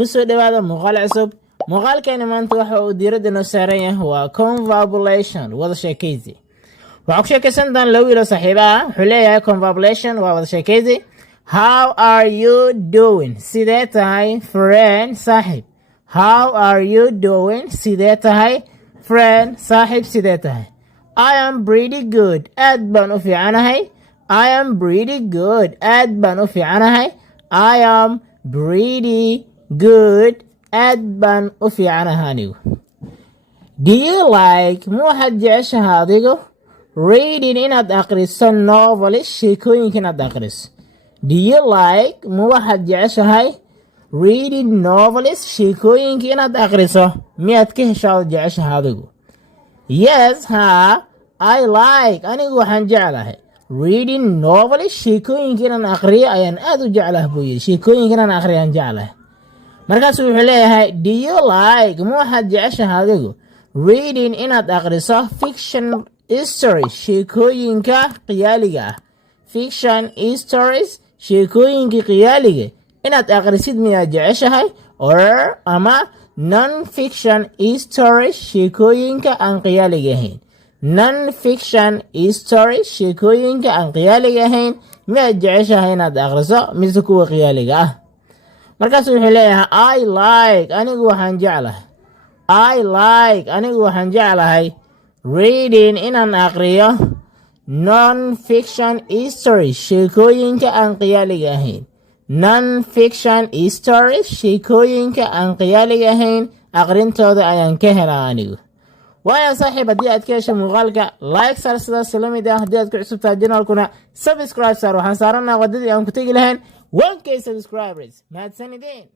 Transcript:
kusoo dhawaada muuqaal cusub. muuqaalkeena maanta waxa uu diiradda noo saaran yahay waa confabulation, wada sheekaysi. waxaa ku sheekaysan doona laba wiil oo saaxiibo ah. wuxuu leeyahay confabulation waa wada sheekaysi. How are you doing? sidee tahay friend, saaxiib? How are you doing? sidee tahay friend, saaxiib? sidee tahay? I am pretty good. aad baan u fiicanahay. I am pretty good. aad baan u fiicanahay. I am pretty good. aad baan u fiicanahay anigu. Do you like, ma waxaad jeceshahay adigu reading inaad akhriso novels, sheekooyinka inaad akhriso? Do you like, ma waxaad jeceshahay reading novels, sheekooyinka inaad akhriso? miyaad ka heshaa jeceshahay adigu? Yes, ha, I like, anigu waxaan jeclahay reading novels, sheekooyinka inaan akhriyo ayaan aad u jeclahay buu yidhi. sheekooyinka inaan akhriyo ayaan jeclahay. markaasuu wuxuu leeyahay, do you like, ma waxaad jeceshahay adigu reading inaad akhriso fiction stories, sheekooyinka qiyaaliga ah? fiction stories, sheekooyinka qiyaaliga inaad akhrisid miyaad jeceshahay? or ama non fiction stories, sheekooyinka aan qiyaaliga ahayn. non fiction stories, sheekooyinka aan qiyaaliga ahayn miyaad jeceshahay inaad akhriso mise kuwa qiyaaliga ah? markaasuu wuxuu leeyahay, I like, anigu waxaan jeclahay. I like, anigu waxaan jeclahay reading inaan akhriyo non fiction stories, sheekooyinka aan qiyaaliga ahayn. non fiction stories, sheekooyinka aan qiyaaliga ahayn akhrintooda ayaan ka helaa anigu. waayo saaxiib, haddii aad ka hesho muuqaalka like saar, sidaas la mid ah haddii aad ku cusub tahay janaalkuna subscribe saar. waxaan saaranaa wadadii aan ku tegi lahayn 1k subscribers. mahadsanideen.